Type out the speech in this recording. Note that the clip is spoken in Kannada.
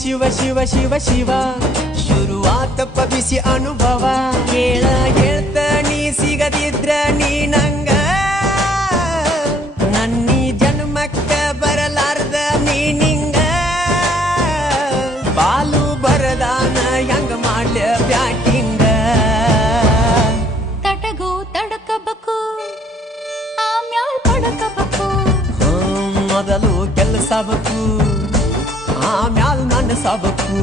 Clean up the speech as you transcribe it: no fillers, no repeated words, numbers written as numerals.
ಶಿವ ಶಿವ ಶಿವ ಶಿವ ಶುರುವಾತಪ್ಪ ಬಿಸಿ ಅನುಭವ ಹೇಳ್ತ ನೀ ಸಿಗದಿದ್ರ ನೀ ನಂಗ ನನ್ನೀ ಜನ್ಮಕ್ಕ ಬರಲಾರ್ದ ನೀ ನಿಂಗ ಬಾಲು ಬರದಾನ ಹೆಂಗ ಮಾಡ್ಲ ಬ್ಯಾಟಿಂಗ ತಟಗೋ ತಡಕಬೇಕು ಆಮ್ಯಾಲ್ ಪಡಕಬೇಕು ಮೊದಲು ಕೆಲಸ ಬೇಕು ಆಮ್ಯಾಲ್ ನನ್ನ ಸಬಕು